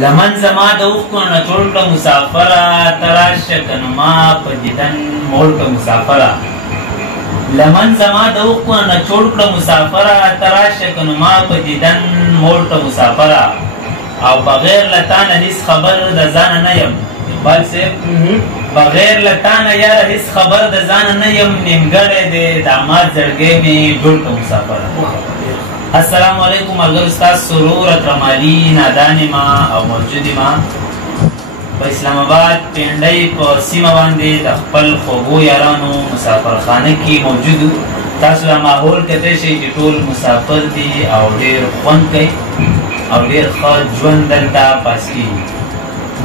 لمن زما د اوښکو نه ټول کړه مسافره ته راشه که نو ما په دیدن موړ کړه مسافره لمن زما د اوښکو نه ټول کړه مسافره ته راشه که نو ما په دیدن موړ کړه مسافره او بغیر له تا نه هېڅ خبر د ځانه نه یم اقبال صاحب بغیر له تا نه یاره هېڅ خبر د ځانه نه یم نیمګړی دی د احمد زړګی مې جوړ کړه مسافره السلام علیکم ملګرو ستاسو سرور اکرم علي نادان ما او موجود ما په اسلام آباد پنډۍ په سیمه باندې د خپل خوږو یارانو مسافرخانه کې موجود تاسو دا ماحول کتلی شئ چې ټول مسافر دي او ډېر خوند کوي او ډېر ښه ژوند دلته پاس کېږي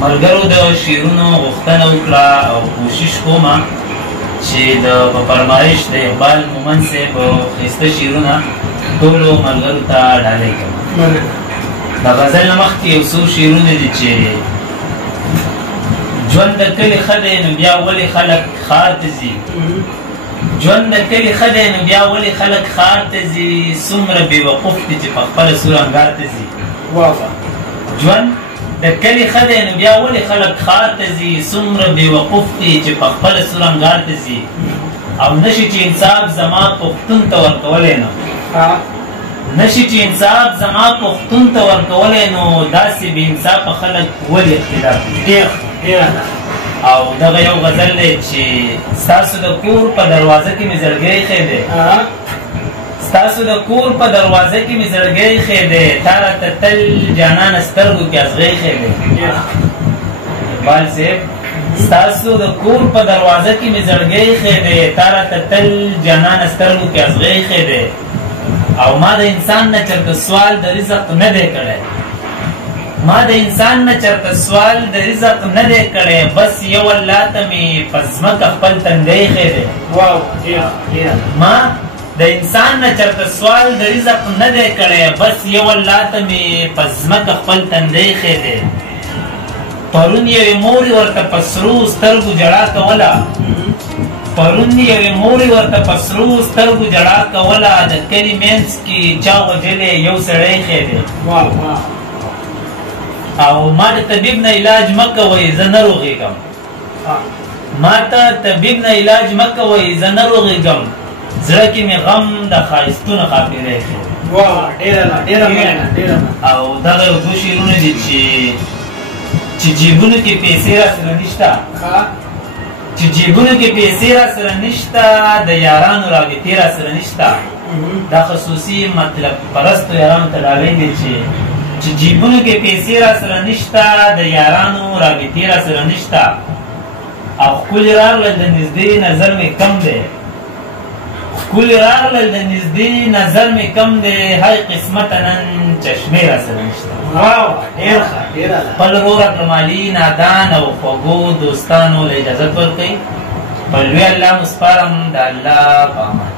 ملګرو د شعرونو غوښتنه وکړه او کوشش کومه چې د په فرمایش د اقبال مومند صاحب ښایسته شعرونه ټولو ملګرو ته ډالۍ کوم د غزل نه مخکې یو څو شعرونه دي چې ژوند د کلي ښه دی نو بیا ولې خلک ښار ته ځي ژوند د کلي ښه دی نو بیا ولې خلک ښار ته ځي څومره بېوقوف دي چې په خپله سور انګار ته ځي ژوند د کلي ښه دی نو بیا ولې خلک ښار ته ځي څومره بېوقوف دي چې په خپله سور انګار ته ځي او نشي چې انصاف زما پښتون ته ورکولی نو نشي چې انصاف زما پښتون ته ورکولی نو داسې بې انصافه خلک ولې اختلاف دي او دغه یو غزل دی چې ستاسو د کور په دروازه کې مې زړګی ایښی دی ستاسو د کور په دروازه کې مې زړګی ایښی دی تا راته تل جانانه سترګو کې ازغی ایښی دی اقبال صاحب ستاسو د کور په دروازه کې مې زړګی ایښی دی تا راته تل جانانه سترګو کې ازغی ایښی دی او ما د انسان نه چېرته سوال د رزق نه دی کړی ما د انسان نه چېرته سوال د رزق نه دی کړی بس یو الله ته مې په ځمکه خپل تندی ایښی دی ما د انسان نه چېرته سوال د رزق نه دی کړی بس یو الله ته مې په ځمکه خپل تندی ایښی دی پرون یوې مورې ورته په سرو سترګو ژړا کوله پرون یوې مورې ورته په سرو سترګو ژړا کوله د کلي منځ کې چا وژلی یو سړی ایښی دی او ما د طبیب نه علاج مه کوئ زه نه روغېږم ما ته طبیب نه علاج مه کوئ زه نه روغېږم زړه کې مې غم د ښایستونه قافله ایښی او دغه یو دوه شعرونه دي چې جیبونو کې پیسې راسره نشته چې جیبونو کې پیسې راسره نشته د یارانو رابطې راسره نشته دا خصوصي مطلب پرستو یارانو ته ډالۍ دی چې جیبونو کې پیسې راسره نشته د یارانو رابطې راسره نشته او ښکلي راغلل د نږدې نظر مې کم دی ښکلي راغلل د نږدې نظر مې کم دی هی قسمته نن چشمې راسره نشته خپل ورور اکرم علي نادان او خوږو دوستانو له اجازت ورکوئ په لوی الله مسپارم د الله په امان